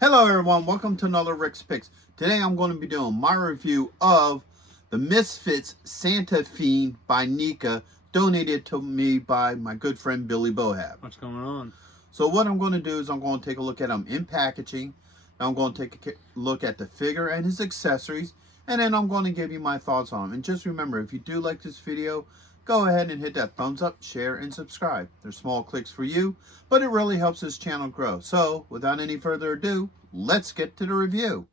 Hello everyone, welcome to another Rick's Picks. Today I'm going to be doing my review of the Misfits Santa Fiend by NECA, donated to me by my good friend Billy Bohab. What's going on? So what I'm going to do is I'm going to take a look at them in packaging. Now I'm going to take a look at the figure and his accessories, and then I'm going to give you my thoughts on them. And just remember, if you do like this video, go ahead and hit that thumbs up, share, and subscribe. They're small clicks for you, but it really helps this channel grow. So without any further ado, let's get to the review.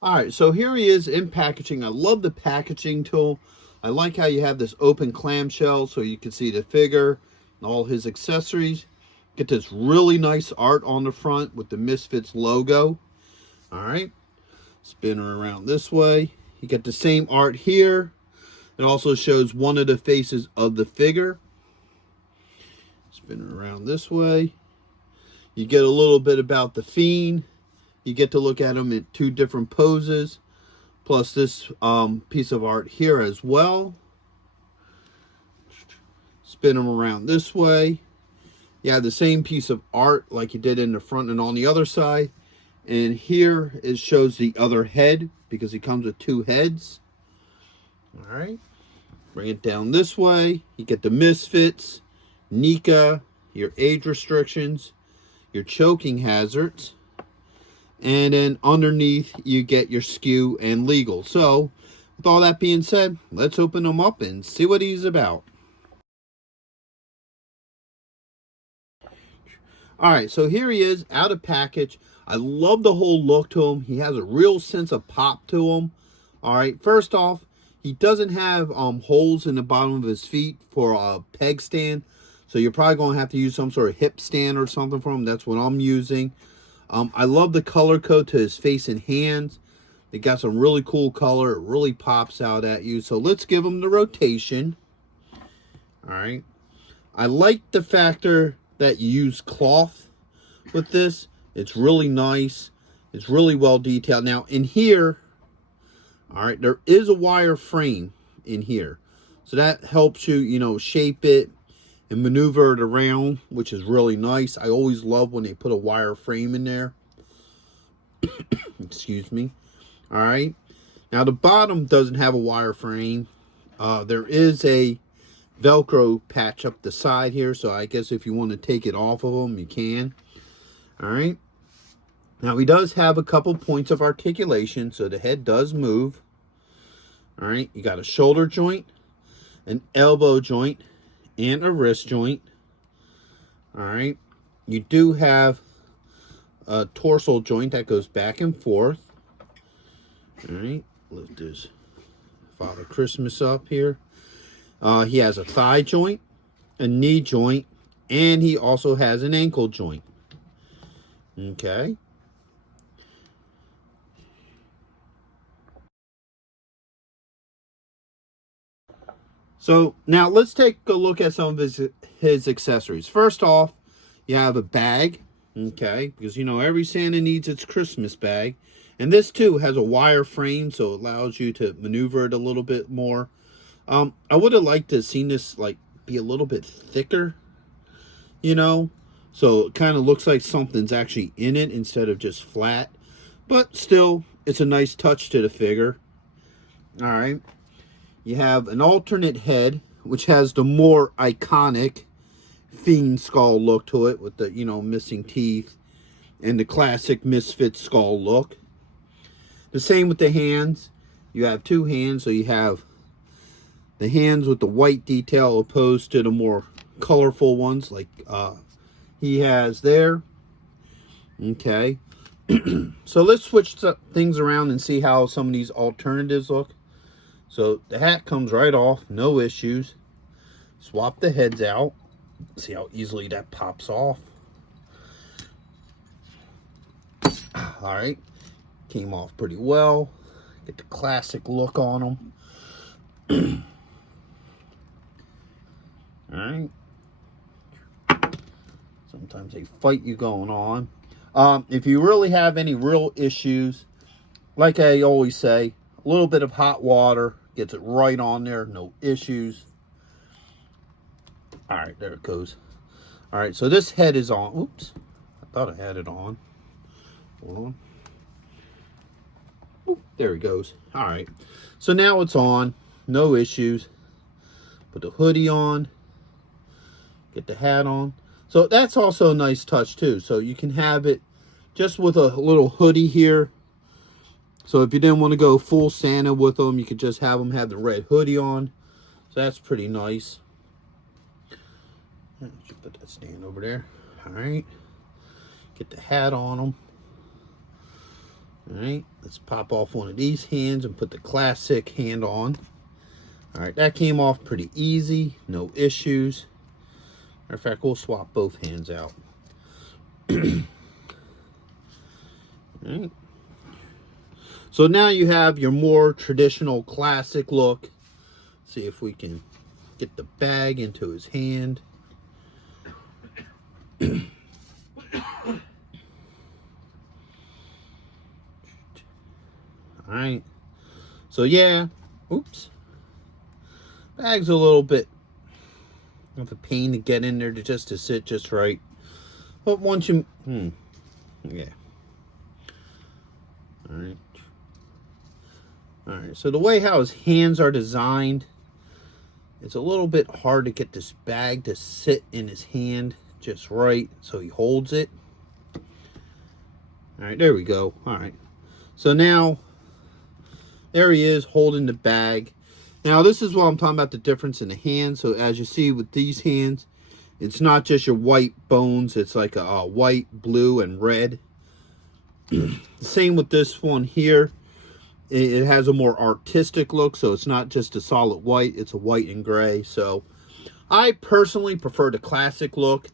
All right, so here he is in packaging. I love the packaging tool. I like how you have this open clamshell so you can see the figure and all his accessories. Get this really nice art on the front with the Misfits logo. All right, spin her around this way. You get the same art here. It also shows one of the faces of the figure. Spin her around this way. You get a little bit about the Fiend. You get to look at him in two different poses, plus this piece of art here as well. Spin him around this way. You have the same piece of art like you did in the front and on the other side. And here it shows the other head because he comes with two heads. All right. Bring it down this way. You get the Misfits, NECA, your age restrictions, your choking hazards. And then underneath you get your SKU and legal. So with all that being said, let's open him up and see what he's about. All right, so here he is out of package. I love the whole look to him. He has a real sense of pop to him. All right, first off, he doesn't have holes in the bottom of his feet for a peg stand. So you're probably going to have to use some sort of hip stand or something for him. That's what I'm using. I love the color code to his face and hands. They got some really cool color. It really pops out at you. So let's give him the rotation. All right. I like the factor that you use cloth with this. It's really nice. It's really well detailed. Now in here, all right, there is a wire frame in here. So that helps you, you know, shape it and maneuver it around, which is really nice. I always love when they put a wire frame in there. Excuse me. All right. Now the bottom doesn't have a wire frame. There is a Velcro patch up the side here, so I guess if you want to take it off of them, you can. All right. Now he does have a couple points of articulation, so the head does move. All right. You got a shoulder joint, an elbow joint, and a wrist joint. All right. You do have a torso joint that goes back and forth. All right. Lift this Father Christmas up here. He has a thigh joint, a knee joint, and he also has an ankle joint. Okay. So now let's take a look at some of his accessories. First off, you have a bag, okay, because you know every Santa needs its Christmas bag. And this too has a wire frame, so it allows you to maneuver it a little bit more. I would have liked to have seen this like be a little bit thicker, you know, so it kind of looks like something's actually in it instead of just flat. But still, it's a nice touch to the figure. All right. You have an alternate head, which has the more iconic Fiend skull look to it with the, you know, missing teeth and the classic Misfits skull look. The same with the hands. You have two hands, so you have the hands with the white detail opposed to the more colorful ones like he has there. Okay. So let's switch things around and see how some of these alternatives look. So the hat comes right off, no issues. Swap the heads out. See how easily that pops off. All right, came off pretty well. Get the classic look on them. All right. Sometimes they fight you going on. If you really have any real issues, like I always say, a little bit of hot water gets it right on there, no issues. All right, there it goes. All right, so this head is on. Oops, I thought I had it on. Hold on. Oop, there it goes. All right, so now it's on. No issues. Put the hoodie on. Get the hat on. So that's also a nice touch too. So you can have it just with a little hoodie here. So if you didn't want to go full Santa with them, you could just have them have the red hoodie on. So that's pretty nice. Just put that stand over there. All right. Get the hat on them. All right. Let's pop off one of these hands and put the classic hand on. All right. That came off pretty easy. No issues. Matter of fact, we'll swap both hands out. All right. So now you have your more traditional classic look. See if we can get the bag into his hand. All right. So yeah, oops. Bag's a little bit of a pain to get in there to sit just right. But once you, yeah. All right. All right. So the way how his hands are designed, it's a little bit hard to get this bag to sit in his hand just right so he holds it. All right, there we go. All right. So now, there he is holding the bag. Now, this is what I'm talking about, the difference in the hands. So as you see with these hands, it's not just your white bones. It's like a white, blue, and red. Same with this one here. It has a more artistic look, so it's not just a solid white. It's a white and gray. So I personally prefer the classic look.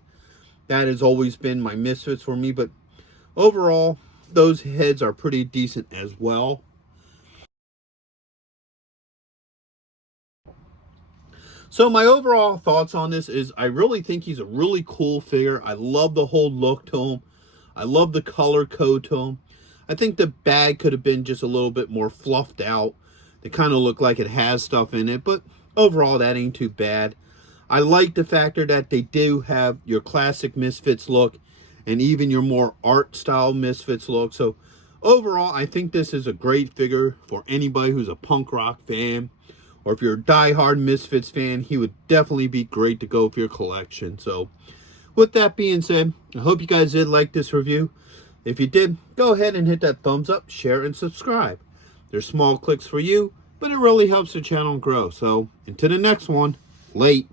That has always been my Misfits for me. But overall, those heads are pretty decent as well. So my overall thoughts on this is I really think he's a really cool figure. I love the whole look to him. I love the color code to him. I think the bag could have been just a little bit more fluffed out. They kind of look like it has stuff in it, but overall that ain't too bad. I like the factor that they do have your classic Misfits look and even your more art style Misfits look. So overall, I think this is a great figure for anybody who's a punk rock fan. Or if you're a diehard Misfits fan, he would definitely be great to go for your collection. So, with that being said, I hope you guys did like this review. If you did, go ahead and hit that thumbs up, share, and subscribe. They're small clicks for you, but it really helps the channel grow. So, until the next one, late.